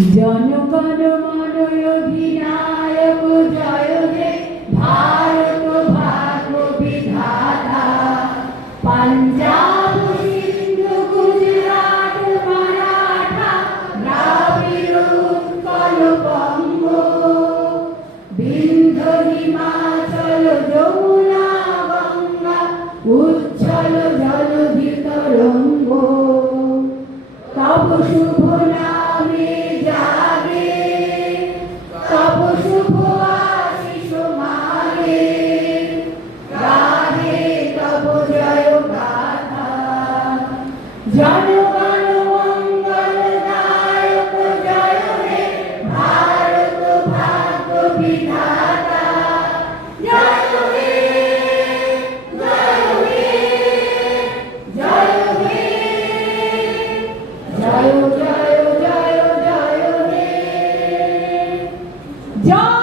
জনগণ মন অধিনায়ক জয় হে ভারত ভাগ্য বিধাতা। পাঞ্জাব সিন্ধু গুজরাট মারাঠা দ্রাবিড় উৎকল বঙ্গ, বিন্ধ্য হিমাচল যমুনা গঙ্গা উচ্ছল জলধি তরঙ্গ। তব শুভ নামে জাগে, তব শুভ আশিস মাগে, গাহে তব জয় গাথা। জনগণ মঙ্গল দায়ক জয় হে ভারত ভাগ্য বিধাতা। জয় হে, জয় হে, জয় হে, জয় জয় জয় জয় হে। জয়